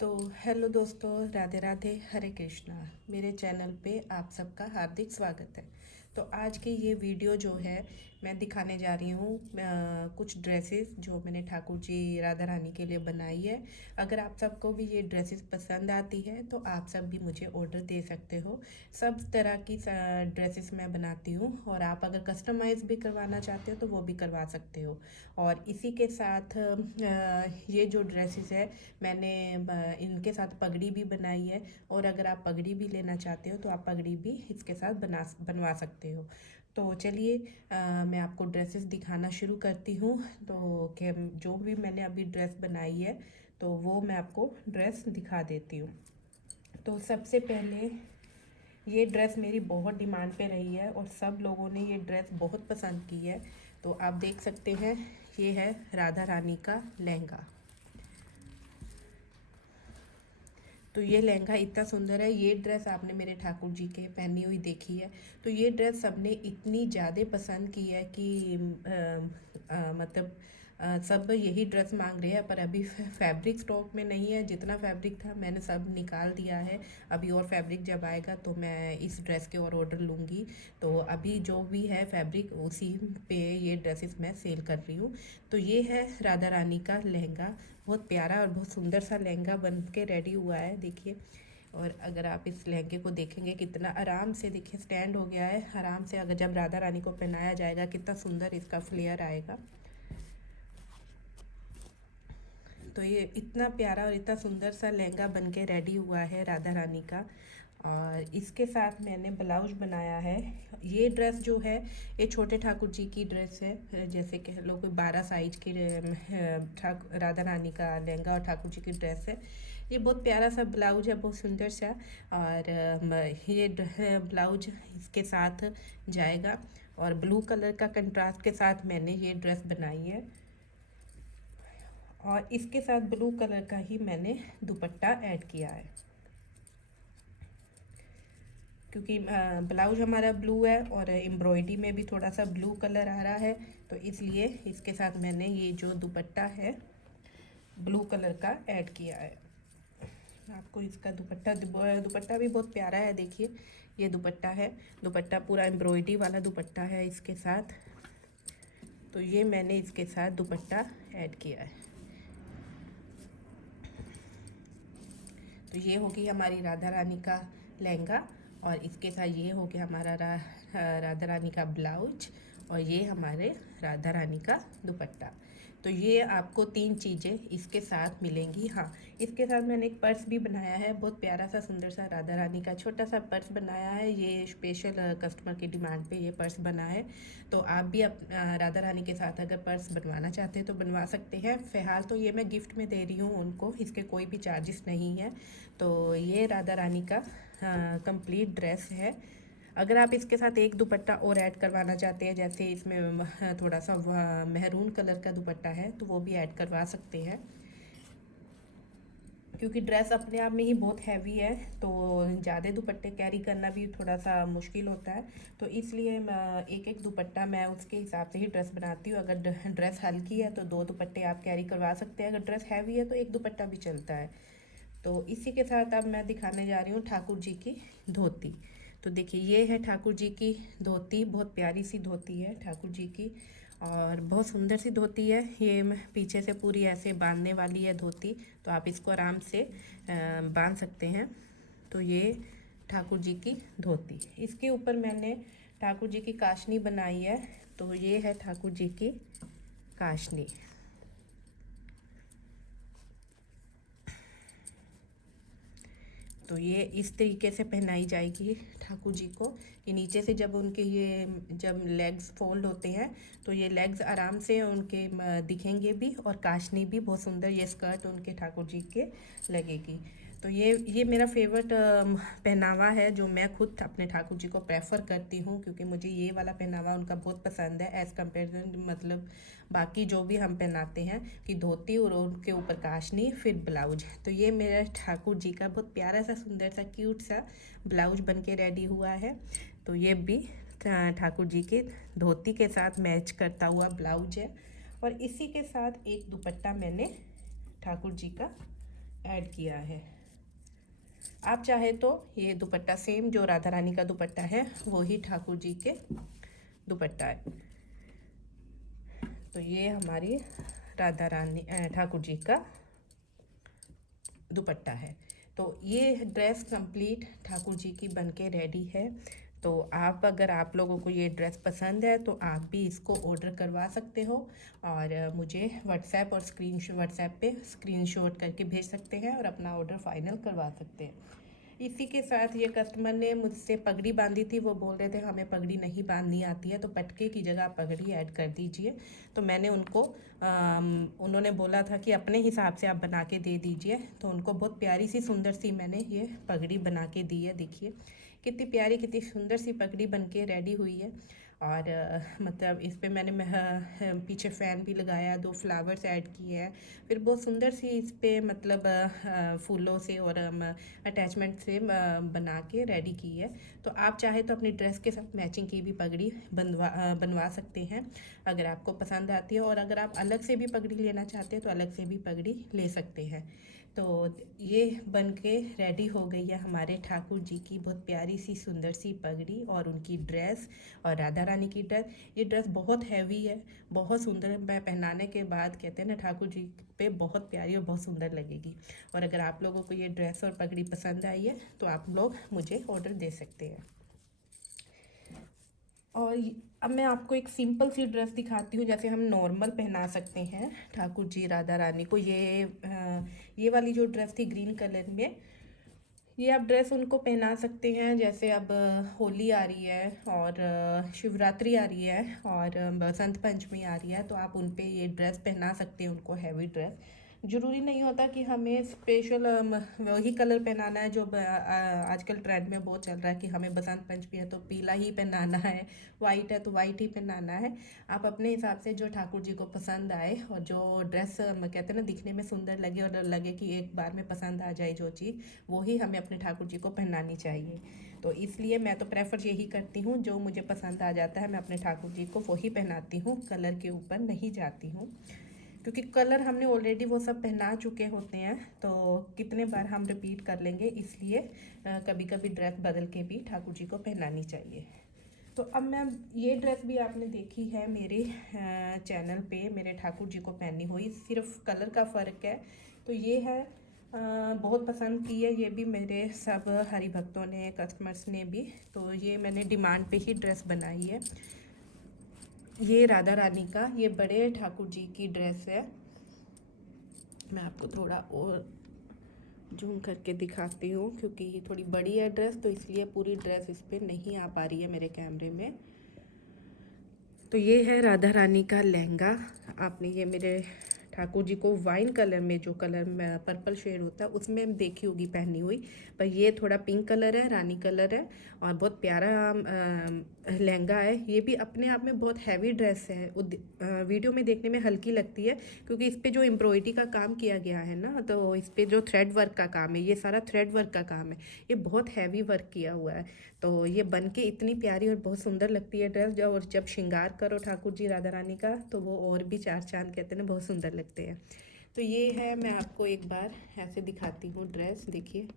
तो हेलो दोस्तों, राधे राधे, हरे कृष्णा। मेरे चैनल पे आप सबका हार्दिक स्वागत है। तो आज की ये वीडियो जो है मैं दिखाने जा रही हूँ कुछ ड्रेसेस जो मैंने ठाकुर जी राधा रानी के लिए बनाई है। अगर आप सबको भी ये ड्रेसेस पसंद आती है तो आप सब भी मुझे ऑर्डर दे सकते हो। सब तरह की ड्रेसेस मैं बनाती हूँ और आप अगर कस्टमाइज़ भी करवाना चाहते हो तो वो भी करवा सकते हो। और इसी के साथ ये जो ड्रेसेस है मैंने इनके साथ पगड़ी भी बनाई है। और अगर आप पगड़ी भी लेना चाहते हो तो आप पगड़ी भी इसके साथ बनवा सकते हो। तो चलिए मैं आपको ड्रेसेस दिखाना शुरू करती हूँ। तो कि जो भी मैंने अभी ड्रेस बनाई है तो वो मैं आपको ड्रेस दिखा देती हूँ। तो सबसे पहले ये ड्रेस मेरी बहुत डिमांड पे रही है और सब लोगों ने ये ड्रेस बहुत पसंद की है। तो आप देख सकते हैं, ये है राधा रानी का लहंगा। तो ये लहंगा इतना सुंदर है। ये ड्रेस आपने मेरे ठाकुर जी के पहनी हुई देखी है। तो ये ड्रेस सबने इतनी ज़्यादा पसंद की है कि मतलब सब यही ड्रेस मांग रहे हैं। पर अभी फैब्रिक स्टॉक में नहीं है। जितना फैब्रिक था मैंने सब निकाल दिया है। अभी और फैब्रिक जब आएगा तो मैं इस ड्रेस के और ऑर्डर लूँगी। तो अभी जो भी है फैब्रिक उसी पे ये ड्रेसेस मैं सेल कर रही हूँ। तो ये है राधा रानी का लहंगा। बहुत प्यारा और बहुत सुंदर सा लहंगा बन के रेडी हुआ है, देखिए। और अगर आप इस लहंगे को देखेंगे कितना आराम से, देखिए स्टैंड हो गया है आराम से। अगर जब राधा रानी को पहनाया जाएगा कितना सुंदर इसका फ्लेयर आएगा। तो ये इतना प्यारा और इतना सुंदर सा लहंगा बन के रेडी हुआ है राधा रानी का। और इसके साथ मैंने ब्लाउज बनाया है। ये ड्रेस जो है ये छोटे ठाकुर जी की ड्रेस है। जैसे कह लो कोई 12 साइज की राधा रानी का लहंगा और ठाकुर जी की ड्रेस है। ये बहुत प्यारा सा ब्लाउज है, बहुत सुंदर सा। और ये ब्लाउज इसके साथ जाएगा। और ब्लू कलर का कंट्रास्ट के साथ मैंने ये ड्रेस बनाई है। और इसके साथ ब्लू कलर का ही मैंने दुपट्टा ऐड किया है, क्योंकि ब्लाउज हमारा ब्लू है और एम्ब्रॉयडरी में भी थोड़ा सा ब्लू कलर आ रहा है। तो इसलिए इसके साथ मैंने ये जो दुपट्टा है ब्लू कलर का ऐड किया है। आपको इसका दुपट्टा भी बहुत प्यारा है, देखिए ये दुपट्टा है। दुपट्टा पूरा एम्ब्रॉयडरी वाला दुपट्टा है इसके साथ। तो ये मैंने इसके साथ दुपट्टा ऐड किया है। तो ये होगी हमारी राधा रानी का लहंगा। और इसके साथ ये हो गया हमारा राधा रानी का ब्लाउज। और ये हमारे राधा रानी का दुपट्टा। तो ये आपको 3 चीज़ें इसके साथ मिलेंगी। हाँ, इसके साथ मैंने एक पर्स भी बनाया है, बहुत प्यारा सा सुंदर सा राधा रानी का छोटा सा पर्स बनाया है। ये स्पेशल कस्टमर की डिमांड पे ये पर्स बना है। तो आप भी राधा रानी के साथ अगर पर्स बनवाना चाहते हैं तो बनवा सकते हैं। फ़िलहाल तो ये मैं गिफ्ट में दे रही हूँ उनको, इसके कोई भी चार्जेस नहीं है। तो ये राधा रानी का कंप्लीट ड्रेस है। अगर आप इसके साथ एक दुपट्टा और ऐड करवाना चाहते हैं, जैसे इसमें थोड़ा सा मेहरून कलर का दुपट्टा है, तो वो भी ऐड करवा सकते हैं। क्योंकि ड्रेस अपने आप में ही बहुत हैवी है तो ज़्यादा दुपट्टे कैरी करना भी थोड़ा सा मुश्किल होता है। तो इसलिए एक एक दुपट्टा मैं उसके हिसाब से ही ड्रेस बनाती हूँ। अगर ड्रेस हल्की है तो 2 दुपट्टे आप कैरी करवा सकते हैं। अगर ड्रेस हैवी है तो एक दुपट्टा भी चलता है। तो इसी के साथ अब मैं दिखाने जा रही हूँ ठाकुर जी की धोती। तो देखिए ये है ठाकुर जी की धोती। बहुत प्यारी सी धोती है ठाकुर जी की और बहुत सुंदर सी धोती है। ये पीछे से पूरी ऐसे बांधने वाली है धोती, तो आप इसको आराम से बांध सकते हैं। तो ये ठाकुर जी की धोती, इसके ऊपर मैंने ठाकुर जी की काशनी बनाई है। तो ये है ठाकुर जी की काशनी। तो ये इस तरीके से पहनाई जाएगी ठाकुर जी को। ये नीचे से जब उनके ये जब लेग्स फोल्ड होते हैं तो ये लेग्स आराम से उनके दिखेंगे भी। और काशनी भी बहुत सुंदर ये स्कर्ट उनके ठाकुर जी के लगेगी। तो ये मेरा फेवरेट पहनावा है जो मैं खुद अपने ठाकुर जी को प्रेफर करती हूँ, क्योंकि मुझे ये वाला पहनावा उनका बहुत पसंद है एज़ कम्पेरिजन मतलब बाकी जो भी हम पहनाते हैं कि धोती और उनके ऊपर काशनी फिर ब्लाउज। तो ये मेरा ठाकुर जी का बहुत प्यारा सा सुंदर सा क्यूट सा ब्लाउज बन के रेडी हुआ है। तो ये भी ठाकुर जी के धोती के साथ मैच करता हुआ ब्लाउज है। और इसी के साथ एक दुपट्टा मैंने ठाकुर जी का ऐड किया है। आप चाहे तो ये दुपट्टा सेम जो राधा रानी का दुपट्टा है वो ही ठाकुर जी के दुपट्टा है। तो ये हमारी राधा रानी ठाकुर जी का दुपट्टा है। तो ये ड्रेस कंप्लीट ठाकुर जी की बनके रेडी है। तो आप अगर आप लोगों को ये ड्रेस पसंद है तो आप भी इसको ऑर्डर करवा सकते हो और मुझे व्हाट्सएप पे स्क्रीनशॉट करके भेज सकते हैं और अपना ऑर्डर फाइनल करवा सकते हैं। इसी के साथ ये कस्टमर ने मुझसे पगड़ी बांधी थी। वो बोल रहे थे हमें पगड़ी नहीं बांधनी आती है तो पटके की जगह आप पगड़ी ऐड कर दीजिए। तो मैंने उनको उन्होंने बोला था कि अपने हिसाब से आप बना के दे दीजिए। तो उनको बहुत प्यारी सी सुंदर सी मैंने ये पगड़ी बना के दी है। देखिए कितनी प्यारी कितनी सुंदर सी पगड़ी बन के रेडी हुई है। और मतलब इस पे मैंने पीछे फ़ैन भी लगाया, 2 फ्लावर्स ऐड किए हैं। फिर बहुत सुंदर सी इस पे मतलब फूलों से और अटैचमेंट से बना के रेडी की है। तो आप चाहे तो अपनी ड्रेस के साथ मैचिंग की भी पगड़ी बनवा सकते हैं अगर आपको पसंद आती है। और अगर आप अलग से भी पगड़ी लेना चाहते हैं तो अलग से भी पगड़ी ले सकते हैं। तो ये बन के रेडी हो गई है हमारे ठाकुर जी की बहुत प्यारी सी सुंदर सी पगड़ी और उनकी ड्रेस और राधा रानी की ड्रेस। ये ड्रेस बहुत हैवी है, बहुत सुंदर है। मैं पहनाने के बाद कहते हैं ना ठाकुर जी पे बहुत प्यारी और बहुत सुंदर लगेगी। और अगर आप लोगों को ये ड्रेस और पगड़ी पसंद आई है तो आप लोग मुझे ऑर्डर दे सकते हैं। और अब मैं आपको एक सिंपल सी ड्रेस दिखाती हूँ जैसे हम नॉर्मल पहना सकते हैं ठाकुर जी राधा रानी को। ये वाली जो ड्रेस थी ग्रीन कलर में, ये आप ड्रेस उनको पहना सकते हैं जैसे अब होली आ रही है और शिवरात्रि आ रही है और बसंत पंचमी आ रही है। तो आप उन पे ये ड्रेस पहना सकते हैं उनको, हैवी ड्रेस। ज़रूरी नहीं होता कि हमें स्पेशल वही कलर पहनाना है जो आजकल ट्रेंड में बहुत चल रहा है कि हमें बसंत पंचमी है तो पीला ही पहनाना है, वाइट है तो वाइट ही पहनाना है। आप अपने हिसाब से जो ठाकुर जी को पसंद आए और जो ड्रेस कहते हैं ना दिखने में सुंदर लगे और लगे कि एक बार में पसंद आ जाए जो चीज़, वो ही हमें अपने ठाकुर जी को पहनानी चाहिए। तो इसलिए मैं तो प्रेफर यही करती हूँ, जो मुझे पसंद आ जाता है मैं अपने ठाकुर जी को वही पहनाती हूँ, कलर के ऊपर नहीं जाती हूँ। क्योंकि कलर हमने ऑलरेडी वो सब पहना चुके होते हैं तो कितने बार हम रिपीट कर लेंगे। इसलिए कभी कभी ड्रेस बदल के भी ठाकुर जी को पहनानी चाहिए। तो अब मैं ये ड्रेस भी आपने देखी है मेरे चैनल पे मेरे ठाकुर जी को पहनी हुई, सिर्फ कलर का फ़र्क है। तो ये है बहुत पसंद की है ये भी मेरे सब हरि भक्तों ने, कस्टमर्स ने भी। तो ये मैंने डिमांड पे ही ड्रेस बनाई है। ये राधा रानी का ये बड़े ठाकुर जी की ड्रेस है। मैं आपको थोड़ा और जूम करके दिखाती हूँ क्योंकि ये थोड़ी बड़ी है ड्रेस, तो इसलिए पूरी ड्रेस इस पर नहीं आ पा रही है मेरे कैमरे में। तो ये है राधा रानी का लहंगा। आपने ये मेरे ठाकुर जी को वाइन कलर में, जो कलर में पर्पल शेड होता है उसमें देखी होगी पहनी हुई, पर ये थोड़ा पिंक कलर है, रानी कलर है और बहुत प्यारा लहंगा है। ये भी अपने आप में बहुत हैवी ड्रेस है। वीडियो में देखने में हल्की लगती है क्योंकि इस पर जो एम्ब्रॉयडरी का काम किया गया है ना, तो इस पर जो थ्रेड वर्क का काम है, ये सारा थ्रेड वर्क का काम है, ये बहुत हैवी वर्क किया हुआ है। तो ये बन के इतनी प्यारी और बहुत सुंदर लगती है ड्रेस। जब श्रृंगार करो ठाकुर जी राधा रानी का तो वो और भी चार चांद कहते हैं ना, बहुत सुंदर लगते हैं। तो ये है, मैं आपको एक बार ऐसे दिखाती हूँ ड्रेस, देखिए।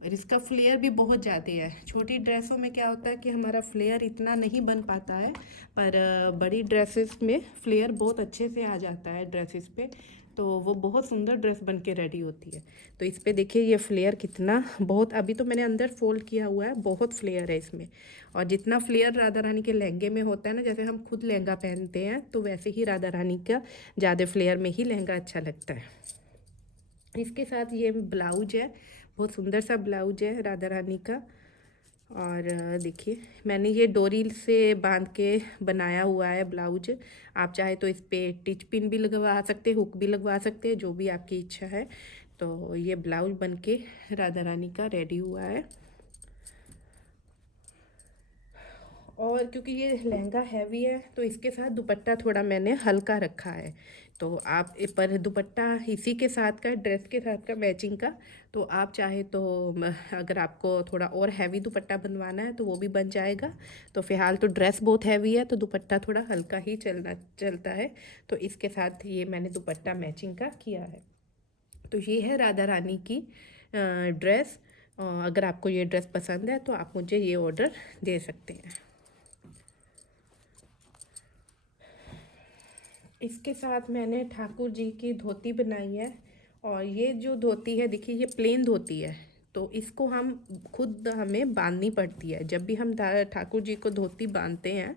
और इसका फ्लेयर भी बहुत ज़्यादा है। छोटी ड्रेसों में क्या होता है कि हमारा फ्लेयर इतना नहीं बन पाता है, पर बड़ी ड्रेसेस में फ्लेयर बहुत अच्छे से आ जाता है ड्रेसेस पे। तो वो बहुत सुंदर ड्रेस बन के रेडी होती है। तो इस पे देखिए ये फ्लेयर कितना, बहुत अभी तो मैंने अंदर फोल्ड किया हुआ है, बहुत फ्लेयर है इसमें। और जितना फ्लेयर राधा रानी के लहंगे में होता है ना, जैसे हम खुद लहंगा पहनते हैं तो वैसे ही राधा रानी का ज़्यादा फ्लेयर में ही लहंगा अच्छा लगता है। इसके साथ ये ब्लाउज है, बहुत सुंदर सा ब्लाउज है राधा रानी का। और देखिए मैंने ये डोरी से बांध के बनाया हुआ है ब्लाउज। आप चाहे तो इस पर टिच पिन भी लगवा सकते, हुक भी लगवा सकते हैं, जो भी आपकी इच्छा है। तो ये ब्लाउज बन के राधा रानी का रेडी हुआ है। और क्योंकि ये लहंगा हैवी है तो इसके साथ दुपट्टा थोड़ा मैंने हल्का रखा है। तो आप पर दुपट्टा इसी के साथ का, ड्रेस के साथ का मैचिंग का। तो आप चाहे तो अगर आपको थोड़ा और हैवी दुपट्टा बनवाना है तो वो भी बन जाएगा। तो फ़िलहाल तो ड्रेस बहुत हैवी है तो दुपट्टा थोड़ा हल्का ही चलता है। तो इसके साथ ये मैंने दुपट्टा मैचिंग का किया है। तो ये है राधा रानी की ड्रेस। अगर आपको ये ड्रेस पसंद है तो आप मुझे ये ऑर्डर दे सकते हैं। इसके साथ मैंने ठाकुर जी की धोती बनाई है। और ये जो धोती है देखिए, ये प्लेन धोती है, तो इसको हम खुद हमें बांधनी पड़ती है। जब भी हम ठाकुर जी को धोती बांधते हैं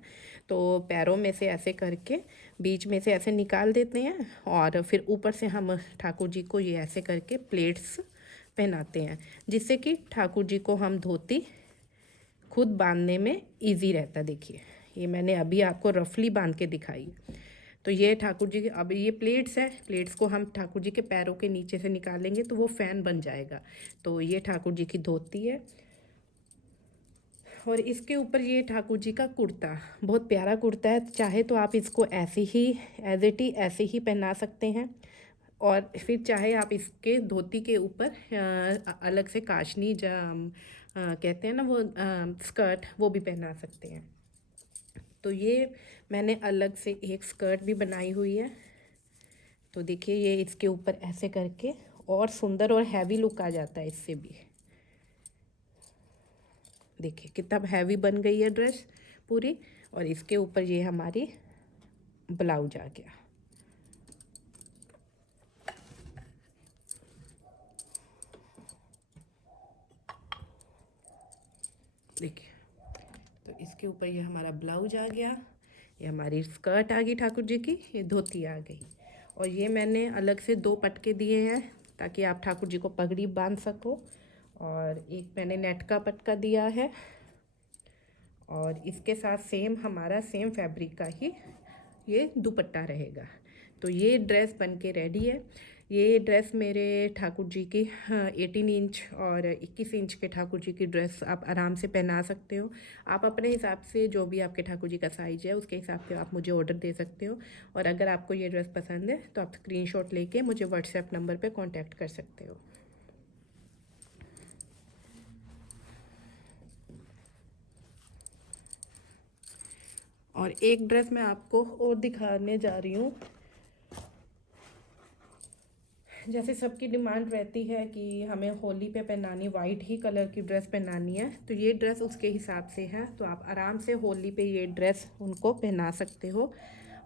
तो पैरों में से ऐसे करके बीच में से ऐसे निकाल देते हैं, और फिर ऊपर से हम ठाकुर जी को ये ऐसे करके प्लेट्स पहनाते हैं, जिससे कि ठाकुर जी को हम धोती खुद बांधने में इजी रहता है। देखिए, ये मैंने अभी आपको रफली बांध के दिखाई। तो ये ठाकुर जी के, अब ये प्लेट्स है, प्लेट्स को हम ठाकुर जी के पैरों के नीचे से निकालेंगे तो वो फैन बन जाएगा। तो ये ठाकुर जी की धोती है, और इसके ऊपर ये ठाकुर जी का कुर्ता, बहुत प्यारा कुर्ता है। चाहे तो आप इसको ऐसे ही एज इट ही ऐसे ही पहना सकते हैं, और फिर चाहे आप इसके धोती के ऊपर अलग से काशनी कहते हैं ना वो स्कर्ट, वो भी पहना सकते हैं। तो ये मैंने अलग से एक स्कर्ट भी बनाई हुई है। तो देखिए, ये इसके ऊपर ऐसे करके और सुंदर और हैवी लुक आ जाता है इससे भी। देखिए कितना हैवी बन गई है ड्रेस पूरी। और इसके ऊपर ये हमारी ब्लाउज आ गया। देखिए, तो इसके ऊपर ये हमारा ब्लाउज आ गया, ये हमारी स्कर्ट आ गई ठाकुर जी की, ये धोती आ गई। और ये मैंने अलग से 2 पटके दिए हैं ताकि आप ठाकुर जी को पगड़ी बांध सको। और एक मैंने नेट का पटका दिया है, और इसके साथ सेम हमारा सेम फैब्रिक का ही ये दुपट्टा रहेगा। तो ये ड्रेस बन के रेडी है। ये ड्रेस मेरे ठाकुर जी की 18 इंच और 21 इंच के ठाकुर जी की ड्रेस आप आराम से पहना सकते हो। आप अपने हिसाब से, जो भी आपके ठाकुर जी का साइज है उसके हिसाब से आप मुझे ऑर्डर दे सकते हो। और अगर आपको ये ड्रेस पसंद है तो आप स्क्रीनशॉट लेके मुझे व्हाट्सएप नंबर पे कांटेक्ट कर सकते हो। और एक ड्रेस मैं आपको और दिखाने जा रही हूँ। जैसे सबकी डिमांड रहती है कि हमें होली पे पहनानी वाइट ही कलर की ड्रेस पहनानी है, तो ये ड्रेस उसके हिसाब से है। तो आप आराम से होली पे ये ड्रेस उनको पहना सकते हो।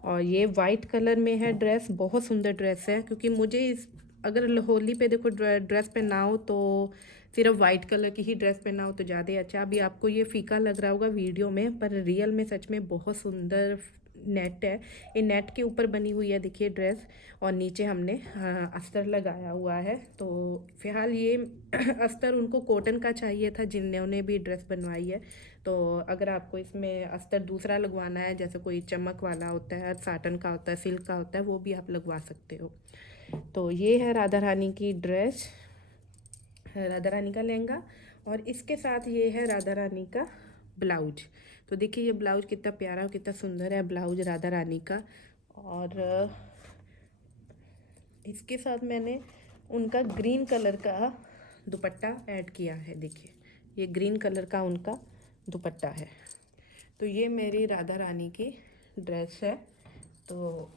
और ये वाइट कलर में है ड्रेस, बहुत सुंदर ड्रेस है। क्योंकि मुझे इस, अगर होली पे देखो ड्रेस पहनाओ तो सिर्फ वाइट कलर की ही ड्रेस पहनाओ तो ज़्यादा अच्छा। अभी आपको ये फीका लग रहा होगा वीडियो में, पर रियल में सच में बहुत सुंदर नेट है। ये नेट के ऊपर बनी हुई है देखिए ड्रेस, और नीचे हमने अस्तर लगाया हुआ है। तो फिलहाल ये अस्तर उनको कॉटन का चाहिए था जिन्होंने भी ड्रेस बनवाई है। तो अगर आपको इसमें अस्तर दूसरा लगवाना है, जैसे कोई चमक वाला होता है, साटन का होता है, सिल्क का होता है, वो भी आप लगवा सकते हो। तो ये है राधा रानी की ड्रेस, राधा रानी का लहंगा। और इसके साथ ये है राधा रानी का ब्लाउज। तो देखिए ये ब्लाउज कितना प्यारा और कितना सुंदर है ब्लाउज राधा रानी का। और इसके साथ मैंने उनका ग्रीन कलर का दुपट्टा ऐड किया है। देखिए, ये ग्रीन कलर का उनका दुपट्टा है। तो ये मेरी राधा रानी की ड्रेस है। तो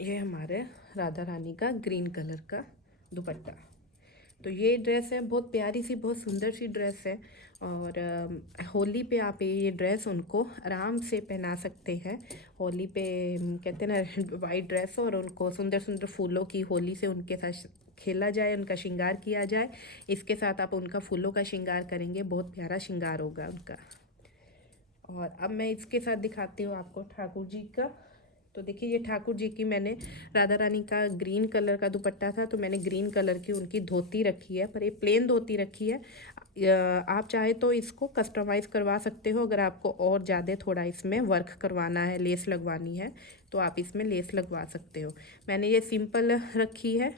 ये हमारे राधा रानी का ग्रीन कलर का दुपट्टा। तो ये ड्रेस है बहुत प्यारी सी, बहुत सुंदर सी ड्रेस है। और होली पे आप ये ड्रेस उनको आराम से पहना सकते हैं। होली पे कहते हैं ना, वाइट ड्रेस, और उनको सुंदर सुंदर फूलों की होली से उनके साथ खेला जाए, उनका श्रृंगार किया जाए। इसके साथ आप उनका फूलों का श्रृंगार करेंगे, बहुत प्यारा श्रृंगार होगा उनका। और अब मैं इसके साथ दिखाती हूँ आपको ठाकुर जी का। तो देखिए, ये ठाकुर जी की मैंने, राधा रानी का ग्रीन कलर का दुपट्टा था तो मैंने ग्रीन कलर की उनकी धोती रखी है, पर ये प्लेन धोती रखी है। आप चाहे तो इसको कस्टमाइज़ करवा सकते हो। अगर आपको और ज़्यादा थोड़ा इसमें वर्क करवाना है, लेस लगवानी है, तो आप इसमें लेस लगवा सकते हो। मैंने ये सिंपल रखी है।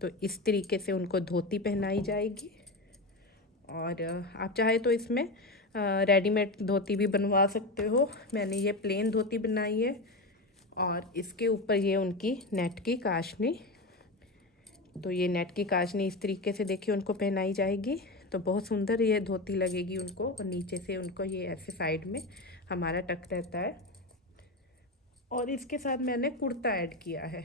तो इस तरीके से उनको धोती पहनाई जाएगी। और आप चाहे तो इसमें रेडीमेड धोती भी बनवा सकते हो। मैंने ये प्लेन धोती बनाई है, और इसके ऊपर ये उनकी नेट की काशनी। तो ये नेट की काशनी इस तरीके से देखिए उनको पहनाई जाएगी। तो बहुत सुंदर ये धोती लगेगी उनको, और नीचे से उनको ये ऐसे साइड में हमारा टक रहता है। और इसके साथ मैंने कुर्ता ऐड किया है,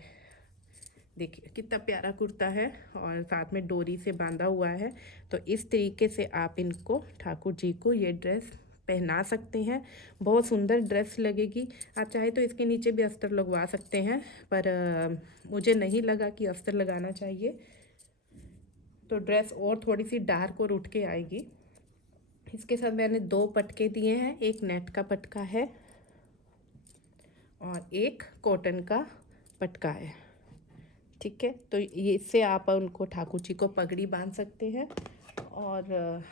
देखिए कितना प्यारा कुर्ता है और साथ में डोरी से बांधा हुआ है। तो इस तरीके से आप इनको ठाकुर जी को ये ड्रेस पहना सकते हैं, बहुत सुंदर ड्रेस लगेगी। आप चाहे तो इसके नीचे भी अस्तर लगवा सकते हैं, पर मुझे नहीं लगा कि अस्तर लगाना चाहिए, तो ड्रेस और थोड़ी सी डार्क और उठ के आएगी। इसके साथ मैंने 2 पटके दिए हैं, एक नेट का पटका है और एक कॉटन का पटका है। ठीक है, तो ये इससे आप उनको ठाकुर जी को पगड़ी बांध सकते हैं। और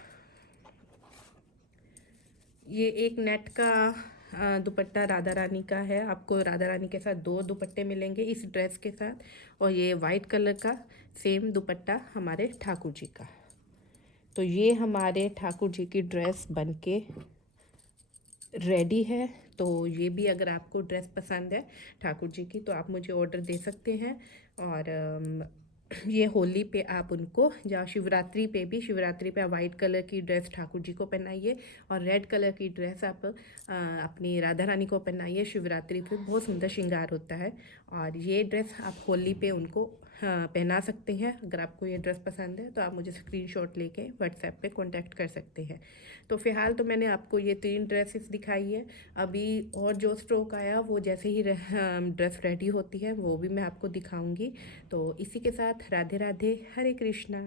ये एक नेट का दुपट्टा राधा रानी का है। आपको राधा रानी के साथ 2 दुपट्टे मिलेंगे इस ड्रेस के साथ, और ये वाइट कलर का सेम दुपट्टा हमारे ठाकुर जी का। तो ये हमारे ठाकुर जी की ड्रेस बनके रेडी है। तो ये भी अगर आपको ड्रेस पसंद है ठाकुर जी की तो आप मुझे ऑर्डर दे सकते हैं। और ये होली पे आप उनको, या शिवरात्रि पे भी, शिवरात्रि पे आप वाइट कलर की ड्रेस ठाकुर जी को पहनाइए और रेड कलर की ड्रेस आप अपनी राधा रानी को पहनाइए। शिवरात्रि पे बहुत सुंदर श्रृंगार होता है। और ये ड्रेस आप होली पे उनको पहना सकते हैं। अगर आपको ये ड्रेस पसंद है तो आप मुझे स्क्रीनशॉट लेके व्हाट्सएप पे कांटेक्ट कर सकते हैं। तो फ़िलहाल तो मैंने आपको ये 3 ड्रेसेस दिखाई है। अभी और जो स्टॉक आया वो जैसे ही ड्रेस रेडी होती है वो भी मैं आपको दिखाऊंगी। तो इसी के साथ राधे राधे, हरे कृष्णा।